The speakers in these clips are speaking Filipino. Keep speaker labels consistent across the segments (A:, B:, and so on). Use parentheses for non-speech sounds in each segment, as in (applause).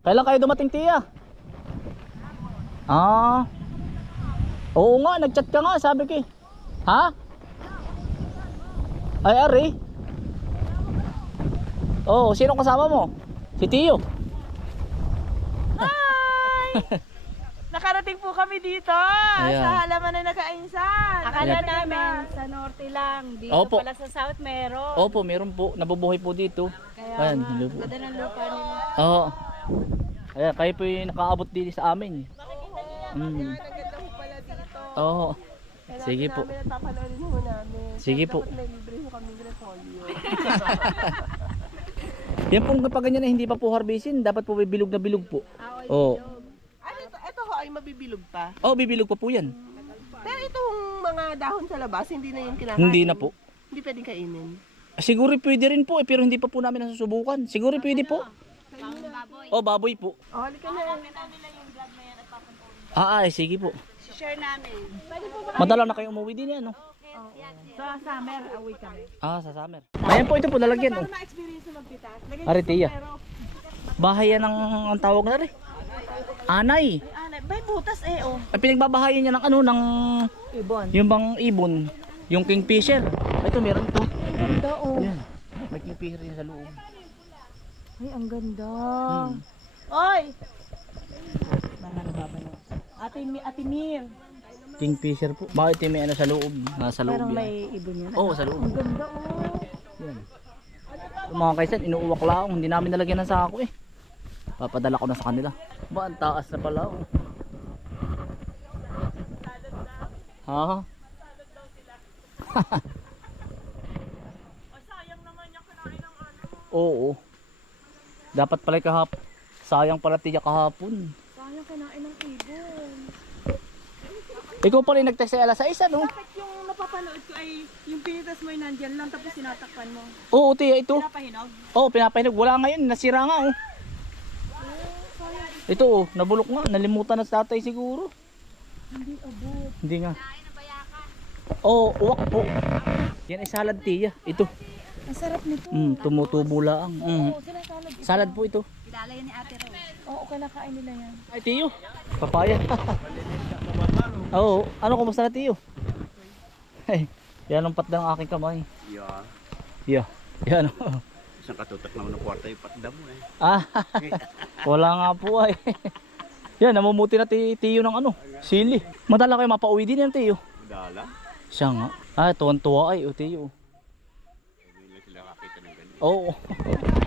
A: Kailan kayo dumating tiya? Ah. Oo nga, nagchat ka nga, sabi ko eh. Ha? Ay, ari. Oo, sino kasama mo? Si Tiyo. (laughs)
B: Nakarating po kami dito
A: Ayan.
B: sa halaman na nakainsan.
C: Akala
A: Ayan.
C: namin sa norte lang. Dito
A: Opo.
C: pala sa south meron.
A: Opo, meron po. Nabubuhay po dito.
C: Kaya
A: Ayan,
C: nga,
A: hello po.
C: ganda ng lupa nila.
A: Oo. Ayan, kayo po yung nakaabot din sa amin. Mm.
B: Dito.
A: Oo. Sige po. Sige po. Yan pong kapag ganyan na hindi pa po harbisin, dapat po bilog na bilog po. Oo.
B: ano ito? Ho ay mabibilog pa.
A: Oh, bibilog pa po yan.
B: Pero itong mga dahon sa labas, hindi na yung kinakain.
A: Hindi na po.
B: Hindi pwedeng kainin.
A: Siguro pwede rin po eh, pero hindi pa po namin nasusubukan. Siguro pwede po. Oh, baboy po.
B: Oh, halika na.
A: Ah, ay, sige po.
C: Share namin.
A: Madala na kayo umuwi din yan, no?
B: Sa summer, away kami.
A: Ah, sa summer. Ayan po, ito po lalagyan, oh.
B: Ma-experience na magpitas. Lagay
A: Ari, tiya. Bahay yan ang, ang tawag na rin. Anay.
B: Ah, may butas eh, oh.
A: Ay, pinagbabahayan niya ng ano, ng...
B: Ibon.
A: Yung bang ibon. Yung kingfisher. Ito, meron to.
B: Ganda, oh.
A: Ayan. May kingfisher din sa loob.
B: Ay, ang ganda.
A: Hmm.
B: Oy! Ate, Ate Mir.
A: Kingfisher po. Bakit may ano sa loob? Nasa loob
C: Parang
A: yan.
C: may ibon yan.
A: Oo, sa loob.
B: Ang ganda, oh.
A: Yan. Yung mga kaisan, inuuwak lang. Hindi namin nalagyan ng sako eh. Papadala ko na sa kanila. Ba, ang taas na pala. Oh. Ha? (laughs) Oo. Dapat pala kahap. Sayang pala tiyak kahapon.
B: Sayang kinain ng ibon.
A: Ikaw pala yung nag-text sa alas 6 ano?
B: Bakit yung napapanood ko ay yung pinitas mo ay nandyan lang tapos sinatakpan mo?
A: Oo, tiya ito.
B: Pinapahinog?
A: Oo, oh, pinapahinog. Wala ngayon, nasira nga oh. Ito oh, nabulok nga. Nalimutan na sa tatay siguro.
B: Hindi abot.
A: Hindi nga. Oo, oh, uwak po. Yan ay salad tiya. Ito.
B: Ang sarap nito.
A: Mm, tumutubo lang. Mm.
B: Oo, sinasalad.
A: Salad po ito.
C: Kilala yan ni Ate Rose.
B: Oo, kinakain nila yan.
A: Ay, tiyo. Papaya. (laughs) Oo, ano kumusta na tiyo? Ay, yan ang patda ng aking kamay.
D: Yeah.
A: Yeah. Yan. oh.
D: Isang katutak naman ng kwarta yung patda mo eh.
A: ah, (laughs) wala nga po ay. yan, namumuti na ti tiyo ng ano, sili. Madala kayo mapauwi din yan tiyo.
D: Dala.
A: Siya nga. Ah, tuwan-tuwa ay, o tiyo.
D: Hindi.
A: Oo.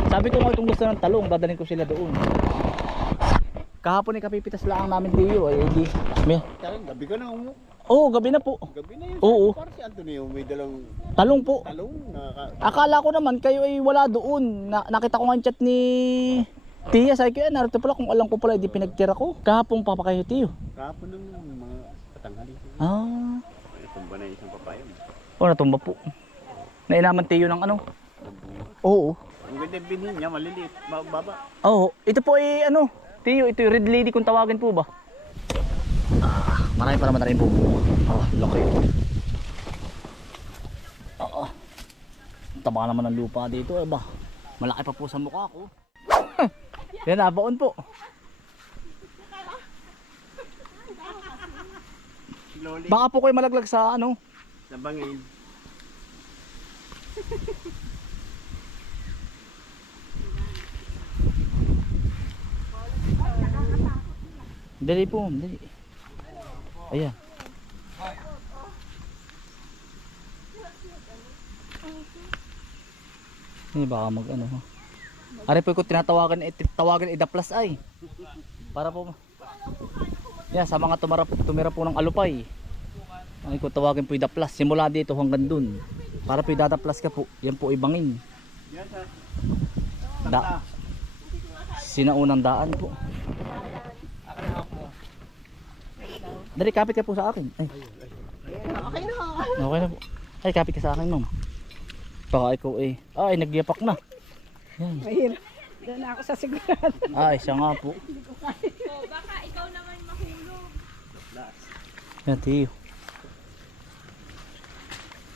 A: Sabi ko nga itong gusto ng talong, dadalhin ko sila doon. Kahapon ay kapipitas lang namin tiyo ay di. May.
D: Gabi ka na umu.
A: Oo, gabi na po.
D: Gabi na yun.
A: Oo.
D: Parang si Antonio may dalang
A: Talong po.
D: talong na
A: Akala ko naman kayo ay wala doon. Na, nakita ko nga ang chat ni Tia. Sabi ko, eh, narito pala kung alam ko pala, di pinagtira ko. Kahapon pa pa kayo, Tiyo.
D: kapon ng mga katanghali.
A: Ah.
D: Ay, tumba na yung isang papaya mo.
A: O, natumba po. Nainaman Tiyo ng ano? Oo.
D: Ang ganda yung binhin niya, maliliit, ba- baba.
A: Oo. Ito po ay ano? Tiyo, ito yung red lady kung tawagin po ba? Ah, marami pa naman na rin po. Ah, laki. Oo. Taba naman ng lupa dito eh ba? Malaki pa po sa mukha ko. (laughs) Yan, nabaon po. Baka po kayo malaglag sa ano?
D: Sa bangin. (laughs)
A: Dali po, dali. Ayan. Hindi baka mag ano. Ari po ko tinatawagan eh, tawagan ida plus ay. Para po Yeah, sa mga tumira, tumira po ng alupay. Ay ko tawagin po ida plus simula dito hanggang dun. Para po ida plus ka po. Yan po ibangin.
D: Yan
A: Da. Sinaunang daan po. Dali, kapit ka po sa akin. Ay,
B: Okay na.
A: okay na po. Ay, kapit ka sa akin, ma'am. Baka ikaw eh. Ay, nagyapak na. Yan.
B: Mahirap. Doon na ako sa sigurado.
A: Ay, siya nga po.
C: baka ikaw naman mahulog.
A: Yan, tiyo.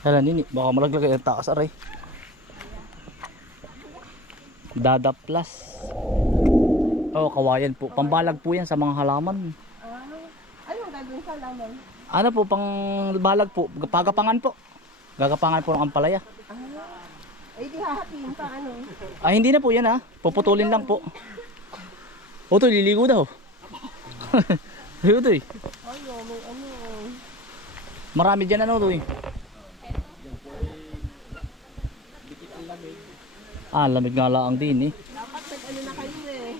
A: Hala, nini. Baka malaglag yung taas, aray. Dada plus. Oh, kawayan po. Pambalag po yan sa mga halaman.
B: Ah, ano sa?
A: Ano po, pang balag po. Pagapangan po. Gagapangan po ng ampalaya.
B: Ay, di hahatiin pa ano.
A: Ah, hindi na po yan ha. Puputulin lang po. O to, liligo daw. (laughs) Ayun to eh.
B: Ay, oh, may ano.
A: Marami dyan ano to eh. Ah, lamig nga lang din eh.
B: Dapat nag-ano na kayo eh.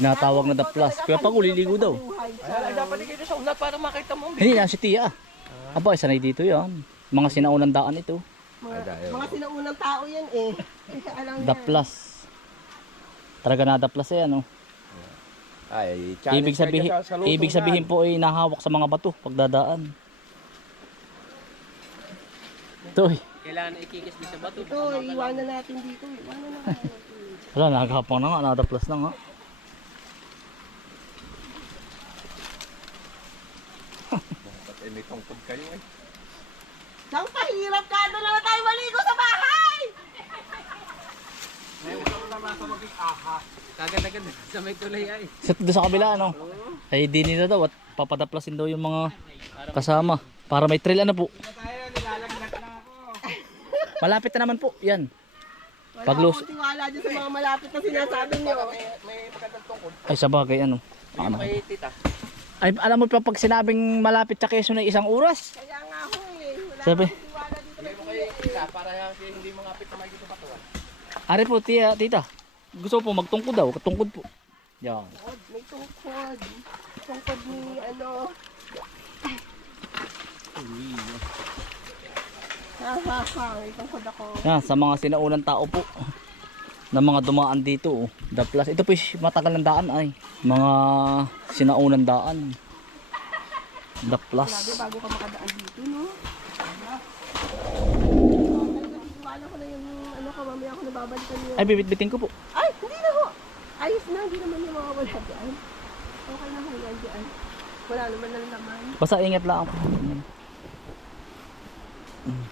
A: Tinatawag na the plus. Kaya pag uliligo daw.
E: Ay, dapat dito sa unat para makita mo.
A: Hindi na si Tia. Aba, sanay dito yan. Mga sinaunang daan ito.
B: Mga, mga sinaunang tao yan eh. (laughs)
A: The plus. Talaga na the plus eh ano.
E: Ay,
A: Ibig sabihin, ibig sabihin po ay nahawak sa mga bato pagdadaan. Eh.
E: Kailangan ikikis din sa bato.
B: Ito, iwanan natin dito. Iwanan na natin.
A: Wala, nakakapang na nga. Nada plus na nga.
E: Eh, may tungkod kayo eh.
B: Nang pahirap ka, doon na tayo maligo sa bahay!
E: Kagad-agad sa may tulay ay.
A: Sa, doon sa kabila ano. Ay di nila daw at papadaplasin daw yung mga kasama. Para may trail ano po. Malapit na naman po. Yan.
B: Wala
A: Paglos-
B: akong tiwala dyan sa mga malapit na sinasabi niyo.
E: May magandang tungkod.
A: Ay sa bagay ano. ano.
E: May tita.
A: Ay alam mo pa pag sinabing malapit sa Quezon ay isang oras.
B: Kaya nga ho eh. Wala
A: Sabi.
E: Hindi mo kayo tita para hindi mo ngapit na may dito patuan.
A: Ari po tiya, tita. Gusto po magtungkod daw. Katungkod po. Yan.
B: May tungkod. Tungkod ni ano. Ha ha ha. May tungkod ako.
A: Yan, sa mga sinaunang tao po (laughs) na mga dumaan dito. oh. The plus. Ito po matagal ng daan ay. Mga sinaunang daan. The
B: Grabe
A: plus.
B: bago ka makadaan dito, no? Tiwala ko na yung ano ka, mamaya ako nababalikan niyo.
A: Ay, bibitbitin ko po.
B: Ay, hindi na ho. Ayos na, hindi naman yung mga wala dyan. Okay na ho yan dyan. Wala naman na naman.
A: Basta ingat lang. Mm.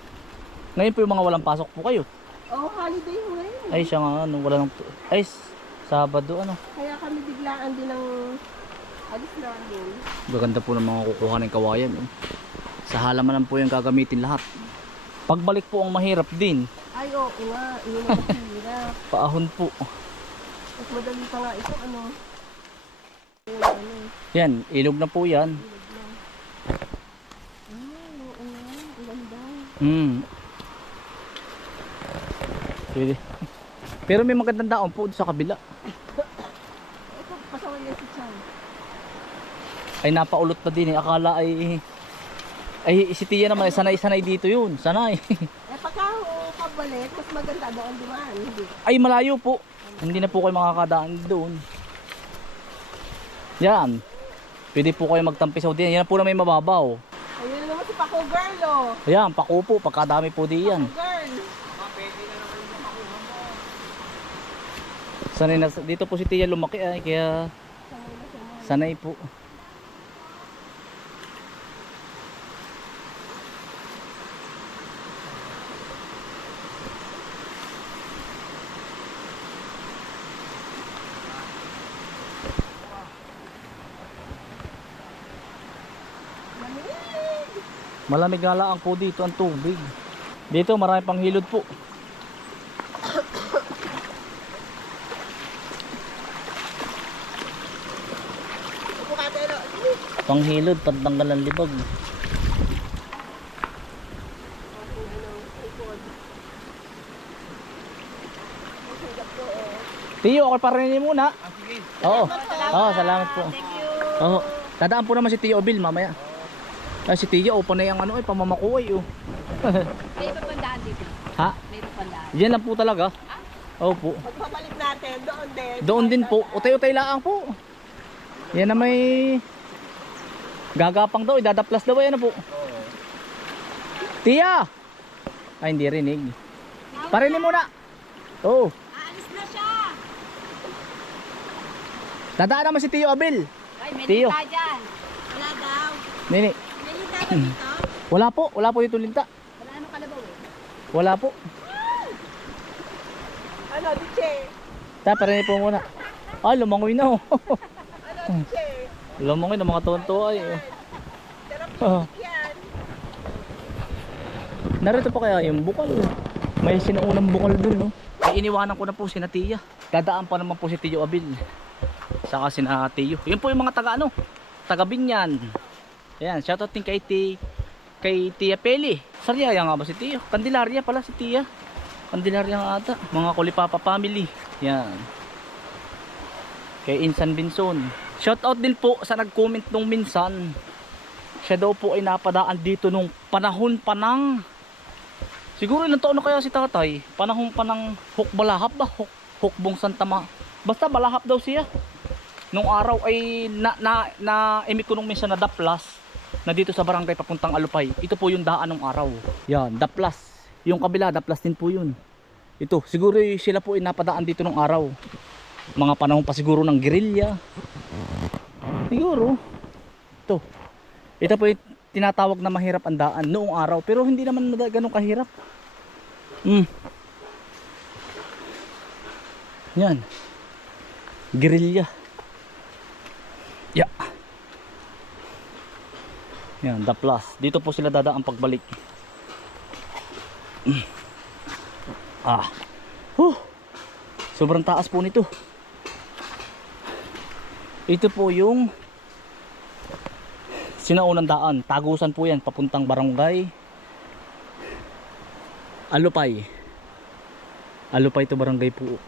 A: Ngayon po yung mga walang pasok po kayo.
B: Oh, holiday ho ngayon.
A: Ay, siya nga ano, wala nang... Ay, Sabado ano.
B: Kaya kami biglaan din ng alis namin.
A: Gaganda po ng mga kukuha ng kawayan. Oh. Sa halaman po yung gagamitin lahat. Pagbalik po ang mahirap din.
B: Ay, oo nga. Yun ang mahirap. (laughs)
A: Paahon po.
B: Mas madali pa nga ito, ano. Yung ano.
A: Yan, ilog na po yan.
B: Ah, oo nga. Ang ganda.
A: Hmm. Pwede. Pero may magandang daon po sa kabila.
B: Ito, pasaway yan si Chan.
A: Ay napaulot na din eh. Akala ay... Ay si Tia naman, sanay-sanay dito yun. Sanay. (laughs)
B: Eh, pagka ho, pabalik, mas maganda doon dumaan. Hindi.
A: ay malayo po. Hindi na po kayo makakadaan doon. Yan. Pwede po kayo magtampisaw din. Yan po na may mababaw.
B: Ayun na naman si Paco Girl, oh.
A: Ayan, paku po. Pagkadami po di yan.
B: Girl.
A: Sanay na, dito po si Tia lumaki ay kaya sanay po. Malamig nga lang po dito ang tubig. Dito marami pang hilod po.
B: Upo ka, pero.
A: Panghilod, pantanggal ng libag. Tiyo, okay pa rin muna. Oo. Oo, salamat po. Oo. Dadaan po naman si Tiyo Bill mamaya. Ay, si Tiyo, open na yung ano, eh, pamamakuay. Oh. (laughs)
C: May papandaan dito.
A: ha?
C: May papandaan.
A: Yan lang po talaga. Opo.
B: Pagpapalik natin, doon din.
A: Doon din po. Utay-utay lang po. Yan na may gagapang daw. Idadaplas daw yan na po. Tia! Ay, hindi rinig. Parinig muna. Oo.
C: Aalis na siya!
A: Dadaan naman si Tio Abel.
C: Ay, may
A: Tiyo.
C: nita dyan. Wala daw.
A: Nini.
C: May nita (clears throat)
A: Wala po, wala po dito linta.
C: Wala namang kalabaw eh.
A: Wala po.
B: Ano, Diche?
A: Ta, parinig po muna. Ah, lumangoy na oh.
B: Ano, Diche?
A: Lumangoy na mga tuwan-tuwa ay. oh. Oh. Narito pa kaya yung bukal. May sinuunang bukal dun, no? Ay, iniwanan ko na po si Natia. Dadaan pa naman po si Tiyo Abil. Saka si Tiyo. Yun po yung mga taga ano, taga Binyan. Ayan, shoutout din kay, Ti, kay Tia Peli. Sariaya nga ba si Tiyo? Candelaria pala si Tia. Candelaria nga ata. Mga Kulipapa family. Yan. Kay Insan Binson. Shoutout din po sa nag-comment nung minsan. Siya daw po ay napadaan dito nung panahon pa ng Siguro ilang taon na kaya si tatay? Panahon pa ng hukbalahap ba? Huk, hukbong Santa Ma Basta balahap daw siya. Nung araw ay na, na, na emit ko nung minsan na Daplas Na dito sa barangay papuntang Alupay. Ito po yung daan ng araw. Yan, Daplas Yung kabila, Daplas din po yun. Ito, siguro sila po ay napadaan dito nung araw Mga panahon pa siguro ng gerilya Siguro Ito ito po yung tinatawag na mahirap ang daan noong araw. Pero hindi naman na ganun kahirap. Mm. Yan. Guerrilla. Yeah. Yan, the plus. Dito po sila dadaan pagbalik. Mm. Ah. Huh. Sobrang taas po nito. Ito po yung sinaunang daan. Tagusan po yan papuntang barangay Alupay. Alupay to barangay po.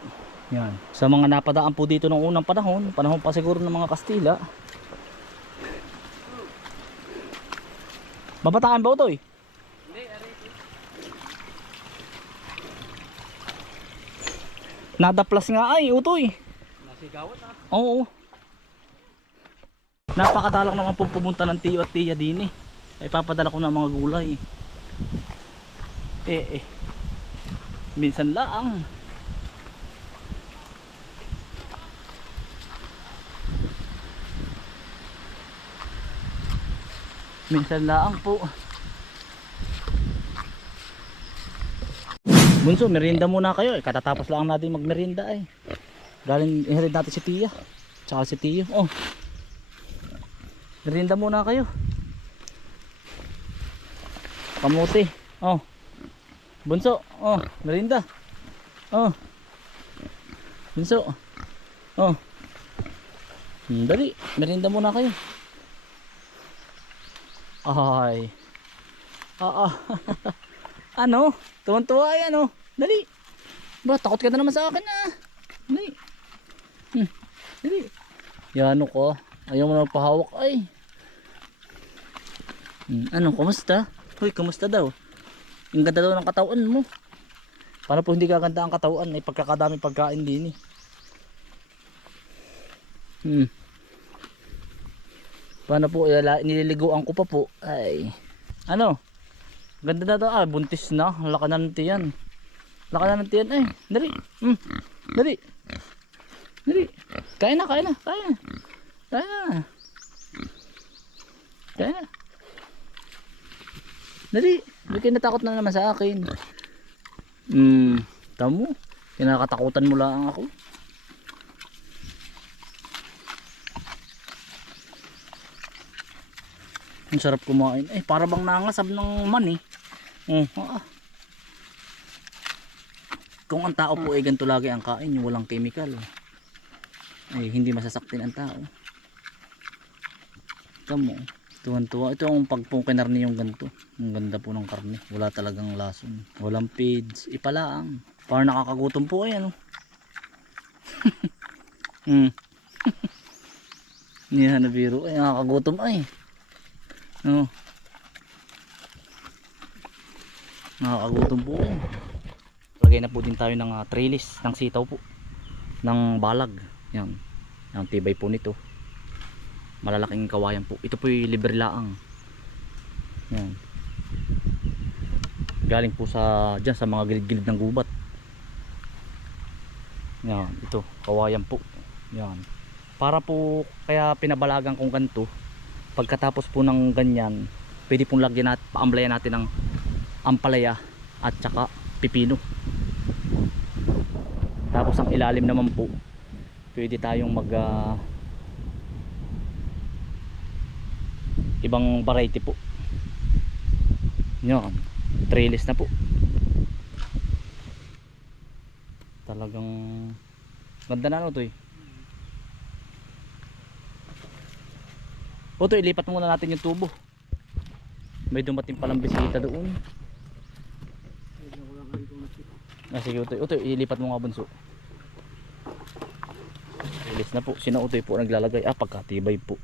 A: Yan. Sa mga napadaan po dito ng unang panahon panahon pa siguro ng mga Kastila. Babataan ba ito eh nadaplas nga ay utoy
E: Nasigawan na.
A: Oo. Napakadalak naman po pumunta ng tiyo at tiya din eh. Ay papadala ko ng mga gulay. Eh eh. Minsan lang. Minsan lang po. Bunso, merienda muna kayo. Eh, katatapos lang natin magmerienda eh. Galing iharid natin si Tia. Tsaka si Tiyo. Oh. Merienda muna kayo. Kamuti. Oh. Bunso. Oh. Merienda. Oh. Bunso. Oh. Hmm, dali. Merienda muna kayo. Ay. Ah, ah. (laughs) ano? Tuwan-tuwa ay ano? Dali. Ba, takot ka na naman sa akin ah. Dali. Hmm. Dali. Yan ko. Ayaw mo na magpahawak ay. Hmm. Ano, kumusta? Hoy, kumusta daw? Ang ganda daw ng katawan mo. Para po hindi gaganda ang katawan ay pagkakadami pagkain din eh. Hmm. Paano po, nililiguan ko pa po. Ay. Ano? Ganda na daw. Ah, buntis na. Laka na ng tiyan. Laka na ng tiyan. Ay, dali. Hmm. Dali. Dali. Kain na, kain na, kain na. Kain na. Kain na. Dali. Hindi kayo natakot na naman sa akin. Hmm. Tamo. Kinakatakutan mo lang ako. Ang sarap kumain. Eh, para bang nangasab ng mani. Oh, ah. Kung ang tao po ay ganito lagi ang kain, yung walang chemical, ay hindi masasaktin ang tao. Tamo, tuwan-tuwa. Ito ang pagpong kinarni yung ganito. Ang ganda po ng karne. Wala talagang lason. Walang feeds. Ipalaang. Para nakakagutom po ay ano. (laughs) hmm. (laughs) Yan na biro. Ay nakakagutom ay. No. Nakakagutom po. Lagay na po din tayo ng uh, trellis ng sitaw po. Ng balag. Yan. Ang tibay po nito. Malalaking kawayan po. Ito po yung libre laang. Yan. Galing po sa diyan sa mga gilid-gilid ng gubat. Yan, ito, kawayan po. Yan. Para po kaya pinabalagan kong ganito pagkatapos po ng ganyan pwede pong lagyan natin, paamlayan natin ng ampalaya at saka pipino. Tapos ang ilalim naman po, pwede tayong mag ah, ibang variety po. Yan, trellis na po. Talagang ganda na ano to eh. O to, ilipat muna natin yung tubo. May dumating palang bisita doon. Ah, sige, Utoy. Utoy, ilipat mo nga bunso. Ilis na po. Sina Utoy po naglalagay. Ah, pagkatibay po.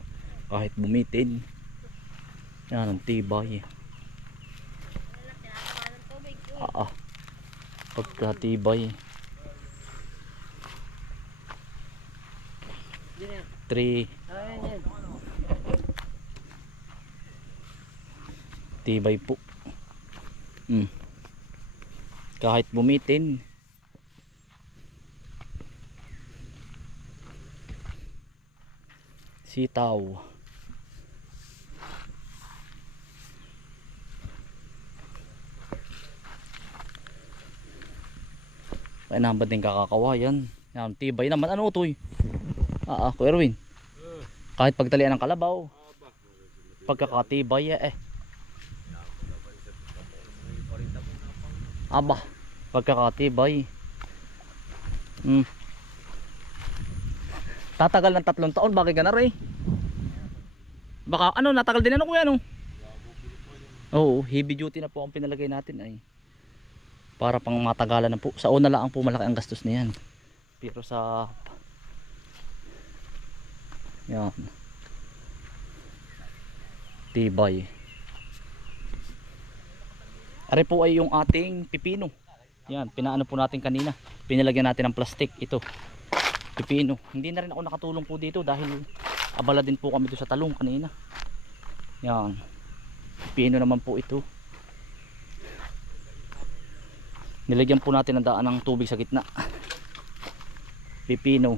A: Kahit bumitin. Yan, ang tibay. Ah, ah. Pagkatibay. 3 tibay po mm. kahit bumitin sitaw ay naman din kakakawayan yan tibay naman ano to ah ah Erwin kahit pagtalian ng kalabaw pagkakatibay eh Aba, pagkakatibay. Hmm. Tatagal ng tatlong taon, bakit ganar eh? Baka ano, natagal din ano kuya no? Oo, heavy duty na po ang pinalagay natin ay. Para pang matagalan na po. Sa una lang po malaki ang gastos niyan. Pero sa Yan. Tibay. Are po ay yung ating pipino. Yan, pinaano po natin kanina. Pinalagyan natin ng plastic ito. Pipino. Hindi na rin ako nakatulong po dito dahil abala din po kami doon sa talong kanina. Yan. Pipino naman po ito. Nilagyan po natin ng daan ng tubig sa gitna. Pipino.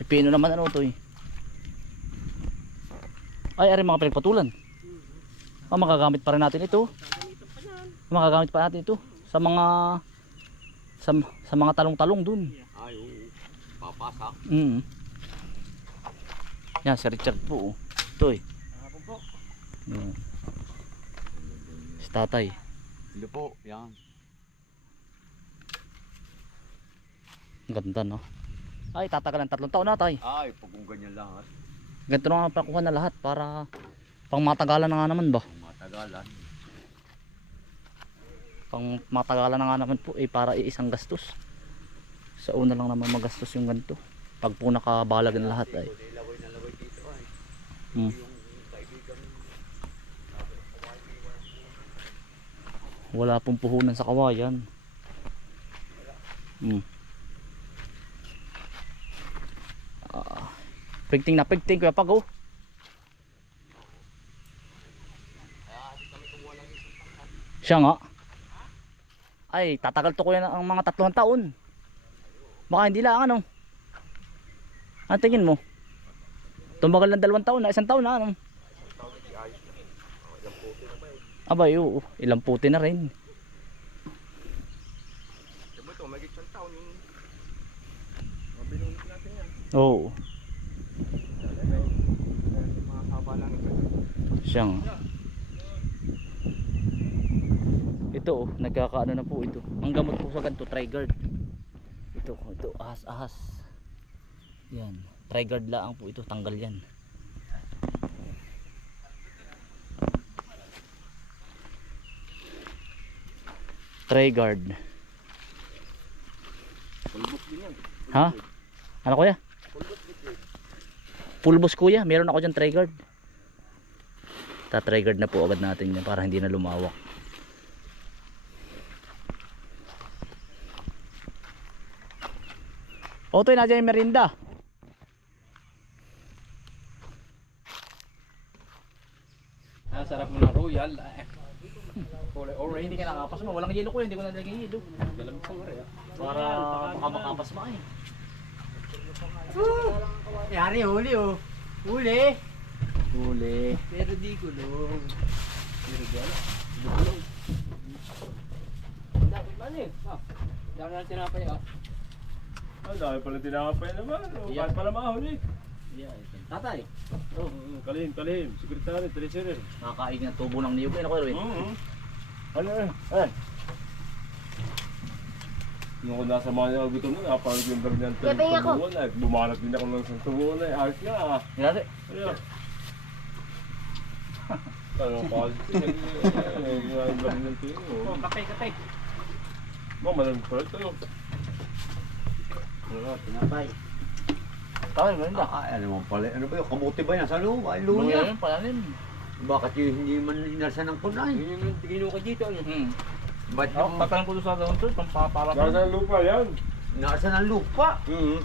A: Pipino naman ano to eh. Ay, ari mga pinagpatulan. Ah, magagamit pa rin natin ito. Magagamit pa natin ito sa mga sa, sa mga talong-talong dun.
E: Ay, oo. Papasak.
A: Mm. Yan, si Richard po. oh. Ito eh.
E: Ako po.
A: Yan. Si tatay.
E: Hello po. Yan.
A: Ang ganda no. Ay, tatagal ng tatlong taon na tay.
E: Ay, pag kung ganyan lahat.
A: Ganito na nga pakuha na lahat para pang matagalan na nga naman ba?
E: Kung matagalan.
A: Pang matagalan na nga naman po eh para iisang gastos. Sa una lang naman magastos yung ganito. Pag po nakabalag na lahat ay. Hmm. Wala pong puhunan sa kawayan. Hmm. Ah, pigting na pigting kuya pag oh. Siya nga. Ay, tatagal to kuya ang mga tatlong taon. Baka hindi lang ano. Ano tingin mo? Tumagal ng dalawang taon na, isang taon na ano. Abay, oo. Ilang puti na rin. Oo.
E: Ito.
A: Siyang. Ito oh, nagkakaano na po ito. Ang gamot po sa ganito, Trigard. Ito, ito, ahas, ahas. Yan. Trigard lang po ito, tanggal yan. Trigard. Ha? Ano kuya? Pulbos kuya, meron ako dyan Trigard. Ta-trigard na po agad natin yan para hindi na lumawak. Otoy, nandiyan yung merinda.
E: Ah, sarap mo ng royal. Kulay
A: Or nakapas mo, walang yelo ko hindi ko nalagay yelo.
E: Dalam ko rin.
A: Para baka makapas mo eh.
D: Yari, huli oh. Huli.
A: Huli.
D: Pero di gulong.
E: Dapat man eh. Ah, dami na tinapay ah.
F: Ang dami pala tinakapay naman. O,
A: Yeah.
F: Kahit pala mahuli.
A: Tatay.
F: Oh, mm, kalihim, kalihim. Sekretary, treasurer.
A: Nakakain ng tubo ng niyog. Ano ko Erwin?
F: Oo. Ano eh? Eh. Nung nasa mga niya gutom na, napanood yung.
B: Kebeng ako.
F: Tubuan na. Bumanat din ako ng isang tubuan na. eh. Ayos nga ah.
A: Grabe.
F: Ayun. Ano, (laughs) quality. Eh, yung vlog niyan tuyo.
D: Oh, kape, kape.
F: Mga malamig pala ito. no?
D: Oo, tinapay.
A: Tatay, meron
G: Ah, ano mo pala, ano ba yung kamuti ba yan sa loob? Ay, luya.
A: Luya. Palalim.
G: Bakit yung hindi man inalsa ng kunay?
E: Yun yung ginuka dito. Ano?
A: Hmm.
G: Ba't
A: Oh,
G: yung
A: tatanong ko doon sa doon to. Pampapara.
F: Nasa lupa yan.
G: nasa ng lupa?
F: Mhm.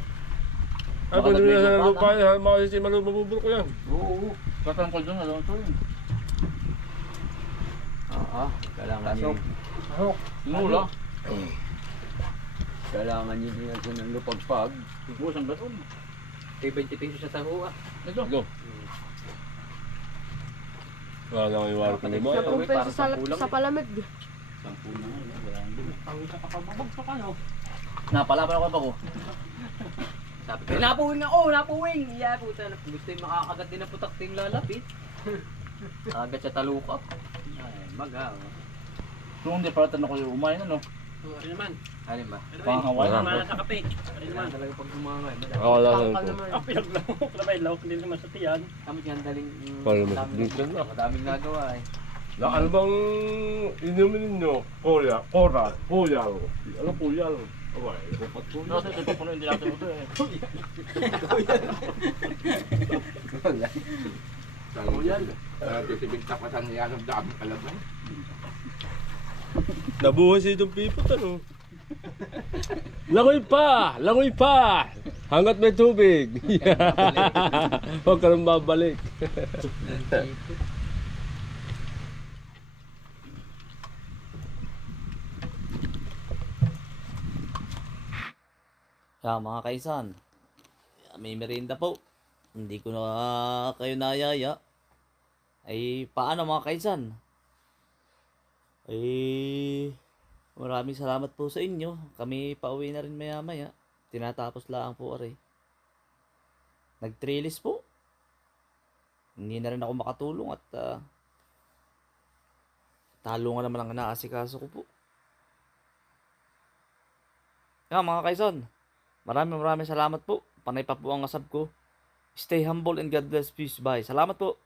F: Ay,
A: Baka
F: pwede
A: nagmay
F: na sa
A: lupa
F: yan. Makasisi mabubulok ko yan.
G: Oo.
A: Tatanong ko doon sa doon to.
G: Ah, ah, kailangan niya,
A: Mula.
G: kailangan niya inalsa ng lupagpag.
A: Ubus ang gaton.
E: Kay 20 pesos sa taho ah.
A: Ito.
F: Go. Wala na kayo wala ko
E: po.
B: Kung peso sa, sa
E: eh.
B: palamig.
D: Sampu na nga, wala nang gulo. Ang isa ka pa babagsak ano?
A: Napalaban ako pa ko.
E: Sabi ko, napuwing ako, napuwing! Iya, puta na. Gusto yung makakagat din na putak ting lalapit. (laughs) Agad siya talukap.
D: Ay, maga.
A: Nung hindi para tanong ko yung umain ano.
D: Ano naman?
E: Alin ba?
A: Panghawain.
F: Wala.
D: Mana sa kape. Ano naman?
E: Talaga pag umangay.
F: Ako lang lang ito.
D: Ah, pinaglamok na may lawak din naman sa tiyan.
E: Kami yan daling...
F: Para naman,
E: madaming-
F: dito na.
E: Madaming nagawa eh.
F: Na ano bang inumin ninyo? Koya, kora, puyal. Ano puyal? Okay, kupat po
A: Pero ito ito puno hindi natin ito eh.
F: Nabuhay si itong pipot ano? langoy pa! Langoy pa! Hanggat may tubig! (laughs) Huwag ka nang babalik.
A: Kaya (laughs) mga kaisan, may merienda po. Hindi ko na kayo nayaya. Ay, paano mga kaisan? Ay, maraming salamat po sa inyo. Kami pauwi na rin maya maya. Tinatapos lang po aray. Nag-trellis po. Hindi na rin ako makatulong at uh, talo nga naman ang naasikaso ko po. Kaya mga kaisan, Maraming maraming salamat po. Panay pa po ang asab ko. Stay humble and God bless. Peace. Bye. Salamat po.